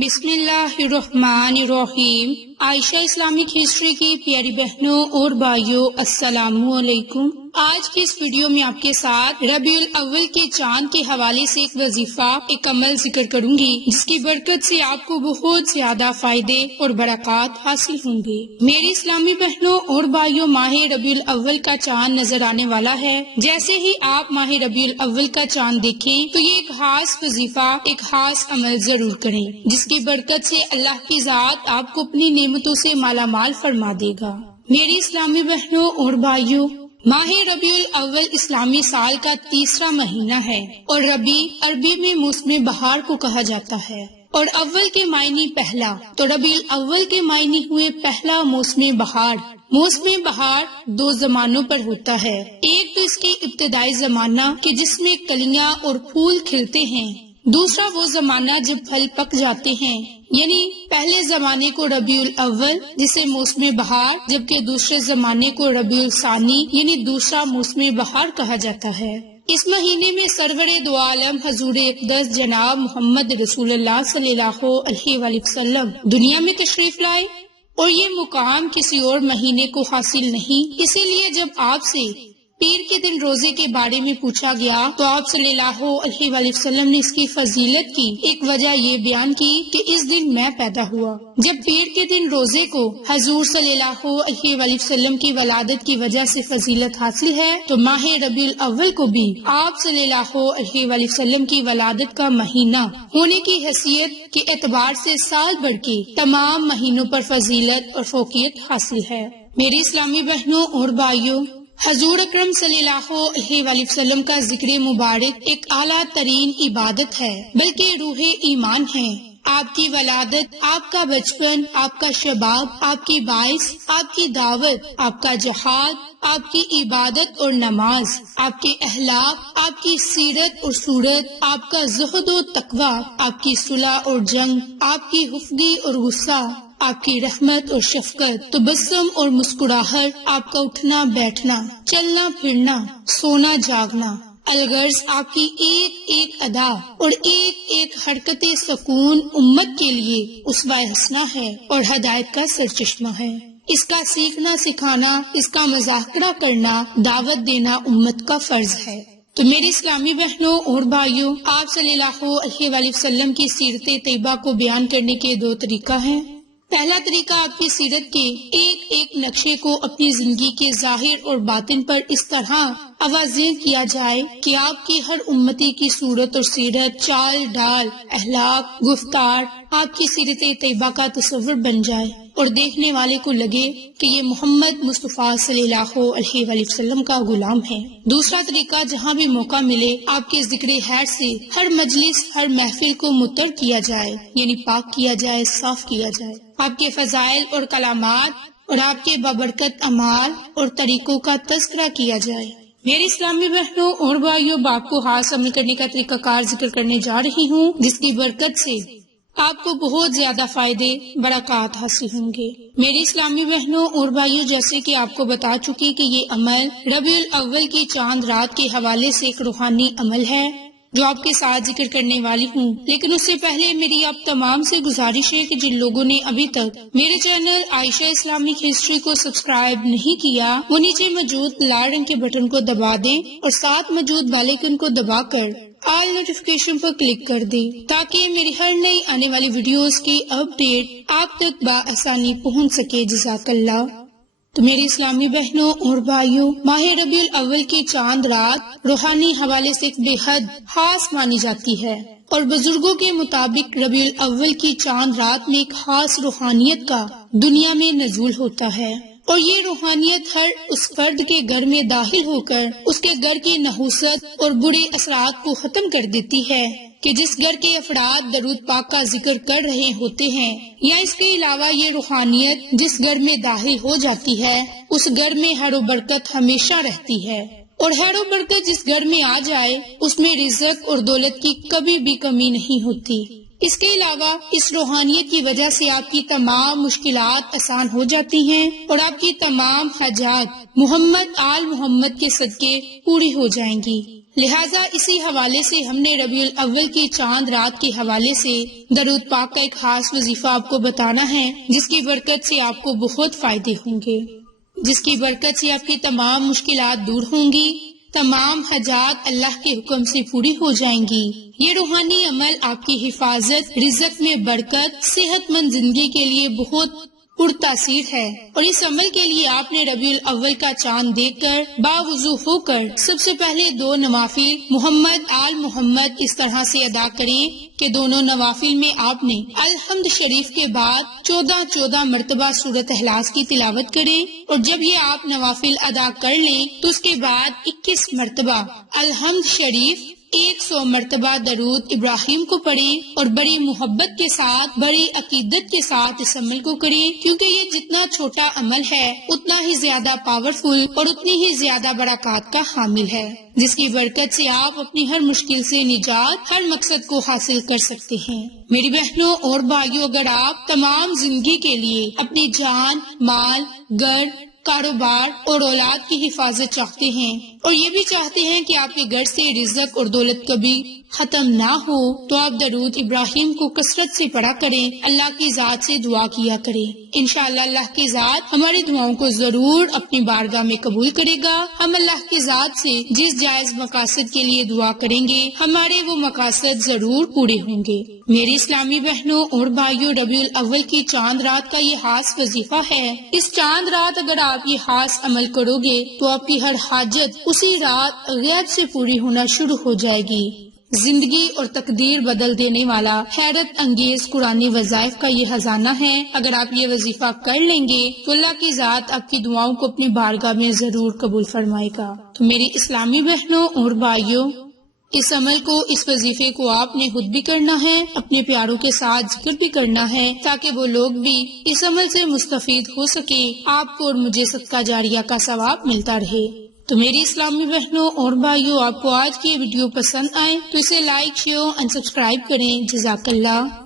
بسم اللہ الرحمن الرحیم۔ عائشہ اسلامک ہسٹری کی پیاری بہنوں اور بھائیوں، السلام علیکم۔ آج کی اس ویڈیو میں آپ کے ساتھ ربیع الاول کے چاند کے حوالے سے ایک وظیفہ، ایک عمل ذکر کروں گی جس کی برکت سے آپ کو بہت زیادہ فائدے اور برکات حاصل ہوں گے۔ میری اسلامی بہنوں اور بھائیوں، ماہ ربیع الاول کا چاند نظر آنے والا ہے۔ جیسے ہی آپ ماہ ربیع الاول کا چاند دیکھیں تو یہ ایک خاص وظیفہ، ایک خاص عمل ضرور کریں جس کی برکت سے اللہ کی ذات آپ کو اپنی نعمتوں سے مالا مال فرما دے گا۔ میری اسلامی بہنوں اور بھائیوں، ماہ ربیع الاول اسلامی سال کا تیسرا مہینہ ہے اور ربیع عربی میں موسم بہار کو کہا جاتا ہے، اور اول کے معنی پہلا، تو ربیع الاول کے معنی ہوئے پہلا موسم بہار۔ موسم بہار دو زمانوں پر ہوتا ہے، ایک تو اس کی ابتدائی زمانہ کہ جس میں کلیاں اور پھول کھلتے ہیں، دوسرا وہ زمانہ جب پھل پک جاتے ہیں، یعنی پہلے زمانے کو ربیع الاول جسے موسم بہار، جبکہ دوسرے زمانے کو ربیع الثانی یعنی دوسرا موسم بہار کہا جاتا ہے۔ اس مہینے میں سرور دو عالم حضور اقدس جناب محمد رسول اللہ صلی اللہ علیہ وآلہ وسلم دنیا میں تشریف لائے، اور یہ مقام کسی اور مہینے کو حاصل نہیں۔ اسی لیے جب آپ سے پیر کے دن روزے کے بارے میں پوچھا گیا تو آپ صلی اللہ علیہ وآلہ وسلم نے اس کی فضیلت کی ایک وجہ یہ بیان کی کہ اس دن میں پیدا ہوا۔ جب پیر کے دن روزے کو حضور صلی اللہ علیہ وآلہ وسلم کی ولادت کی وجہ سے فضیلت حاصل ہے تو ماہ ربیع الاول کو بھی آپ صلی اللہ علیہ وآلہ وسلم کی ولادت کا مہینہ ہونے کی حیثیت کے اعتبار سے سال بھر کے تمام مہینوں پر فضیلت اور فوقیت حاصل ہے۔ میری اسلامی بہنوں اور بھائیوں، حضور اکرم صلی اللہ علیہ وآلہ وسلم کا ذکر مبارک ایک اعلیٰ ترین عبادت ہے، بلکہ روح ایمان ہے۔ آپ کی ولادت، آپ کا بچپن، آپ کا شباب، آپ کی باعث، آپ کی دعوت، آپ کا جہاد، آپ کی عبادت اور نماز، آپ کے اخلاق، آپ کی سیرت اور صورت، آپ کا زہد و تقوی، آپ کی صلح اور جنگ، آپ کی خفگی اور غصہ، آپ کی رحمت اور شفقت، تبسم اور مسکراہٹ، آپ کا اٹھنا بیٹھنا، چلنا پھرنا، سونا جاگنا، الغرض آپ کی ایک ایک ادا اور ایک ایک حرکت سکون امت کے لیے اسوہ حسنہ ہے اور ہدایت کا سرچشمہ ہے۔ اس کا سیکھنا سکھانا، اس کا مذاکرہ کرنا، دعوت دینا امت کا فرض ہے۔ تو میری اسلامی بہنوں اور بھائیوں، آپ صلی اللہ علیہ وآلہ وسلم کی سیرت طیبہ کو بیان کرنے کے دو طریقہ ہیں۔ پہلا طریقہ، آپ کی سیرت کے ایک ایک نقشے کو اپنی زندگی کے ظاہر اور باطن پر اس طرح واضح کیا جائے کہ آپ کی ہر امتی کی صورت اور سیرت، چال ڈال، اخلاق، گفتار آپ کی سیرت طیبہ کا تصور بن جائے اور دیکھنے والے کو لگے کہ یہ محمد مصطفیٰ صلی اللہ علیہ وآلہ وسلم کا غلام ہے۔ دوسرا طریقہ، جہاں بھی موقع ملے آپ کے ذکر خیر سے ہر مجلس، ہر محفل کو مطر کیا جائے، یعنی پاک کیا جائے، صاف کیا جائے۔ آپ کے فضائل اور کلامات اور آپ کے بابرکت اعمال اور طریقوں کا تذکرہ کیا جائے۔ میری اسلامی بہنوں اور بھائیوں، باپ کو خاص عمل کرنے کا طریقہ کار ذکر کرنے جا رہی ہوں جس کی برکت سے آپ کو بہت زیادہ فائدے، برکات حاصل ہوں گے۔ میری اسلامی بہنوں اور بھائیوں، جیسے کہ آپ کو بتا چکی کہ یہ عمل ربیع الاول کی چاند رات کے حوالے سے ایک روحانی عمل ہے جو آپ کے ساتھ ذکر کرنے والی ہوں، لیکن اس سے پہلے میری آپ تمام سے گزارش ہے کہ جن لوگوں نے ابھی تک میرے چینل عائشہ اسلامک ہسٹری کو سبسکرائب نہیں کیا وہ نیچے موجود لال رنگ کے بٹن کو دبا دیں اور ساتھ موجود بیل آئیکن کو دبا کر آل نوٹیفیکیشن پر کلک کر دیں تاکہ میری ہر نئی آنے والی ویڈیوز کی اپڈیٹ آپ تک بآسانی پہنچ سکے۔ جزاک اللہ۔ تو میری اسلامی بہنوں اور بھائیوں، ماہ ربیع الاول کی چاند رات روحانی حوالے سے ایک بے حد خاص مانی جاتی ہے، اور بزرگوں کے مطابق ربیع الاول کی چاند رات میں ایک خاص روحانیت کا دنیا میں نزول ہوتا ہے، اور یہ روحانیت ہر اس فرد کے گھر میں داخل ہو کر اس کے گھر کی نحوست اور برے اثرات کو ختم کر دیتی ہے کہ جس گھر کے افراد درود پاک کا ذکر کر رہے ہوتے ہیں، یا اس کے علاوہ یہ روحانیت جس گھر میں داخل ہو جاتی ہے اس گھر میں خیر و برکت ہمیشہ رہتی ہے، اور خیر و برکت جس گھر میں آ جائے اس میں رزق اور دولت کی کبھی بھی کمی نہیں ہوتی۔ اس کے علاوہ اس روحانیت کی وجہ سے آپ کی تمام مشکلات آسان ہو جاتی ہیں اور آپ کی تمام حاجات محمد آل محمد کے صدقے پوری ہو جائیں گی۔ لہٰذا اسی حوالے سے ہم نے ربیع الاول کی چاند رات کے حوالے سے درود پاک کا ایک خاص وظیفہ آپ کو بتانا ہے، جس کی برکت سے آپ کو بہت فائدے ہوں گے، جس کی برکت سے آپ کی تمام مشکلات دور ہوں گی، تمام حاجات اللہ کے حکم سے پوری ہو جائیں گی۔ یہ روحانی عمل آپ کی حفاظت، رزق میں برکت، صحت مند زندگی کے لیے بہت پرتاثیر ہے، اور اس عمل کے لیے آپ نے ربیع الاول کا چاند دیکھ کر باوضو ہو کر سب سے پہلے 2 نوافل محمد آل محمد اس طرح سے ادا کریں کہ دونوں نوافل میں آپ نے الحمد شریف کے بعد 14 مرتبہ سورۃ اخلاص کی تلاوت کریں، اور جب یہ آپ نوافل ادا کر لیں تو اس کے بعد 21 مرتبہ الحمد شریف، 100 مرتبہ درود ابراہیم کو پڑھیں، اور بڑی محبت کے ساتھ، بڑی عقیدت کے ساتھ اس عمل کو کریں، کیونکہ یہ جتنا چھوٹا عمل ہے اتنا ہی زیادہ پاورفل اور اتنی ہی زیادہ برکات کا حامل ہے، جس کی برکت سے آپ اپنی ہر مشکل سے نجات، ہر مقصد کو حاصل کر سکتے ہیں۔ میری بہنوں اور بھائیوں، اگر آپ تمام زندگی کے لیے اپنی جان، مال، گھر، کاروبار اور اولاد کی حفاظت چاہتے ہیں، اور یہ بھی چاہتے ہیں کہ آپ کے گھر سے رزق اور دولت کبھی ختم نہ ہو، تو آپ درود ابراہیم کو کثرت سے پڑھا کریں، اللہ کی ذات سے دعا کیا کریں۔ انشاءاللہ اللہ کی ذات ہماری دعاؤں کو ضرور اپنی بارگاہ میں قبول کرے گا۔ ہم اللہ کی ذات سے جس جائز مقاصد کے لیے دعا کریں گے، ہمارے وہ مقاصد ضرور پورے ہوں گے۔ میری اسلامی بہنوں اور بھائیوں، ربیع الاول کی چاند رات کا یہ خاص وظیفہ ہے۔ اس چاند رات اگر آپ یہ خاص عمل کرو گے تو آپ کی ہر حاجت اسی رات غیب سے پوری ہونا شروع ہو جائے گی۔ زندگی اور تقدیر بدل دینے والا حیرت انگیز قرآنی وظائف کا یہ خزانہ ہے۔ اگر آپ یہ وظیفہ کر لیں گے تو اللہ کی ذات آپ کی دعاؤں کو اپنی بارگاہ میں ضرور قبول فرمائے گا۔ تو میری اسلامی بہنوں اور بھائیوں، اس عمل کو، اس وظیفے کو آپ نے خود بھی کرنا ہے، اپنے پیاروں کے ساتھ ذکر بھی کرنا ہے، تاکہ وہ لوگ بھی اس عمل سے مستفید ہو سکے، آپ کو اور مجھے صدقہ جاریہ کا ثواب ملتا رہے۔ تو میری اسلامی بہنوں اور بھائیوں، آپ کو آج کی ویڈیو پسند آئے تو اسے لائک، شیئر اور سبسکرائب کریں۔ جزاک اللہ۔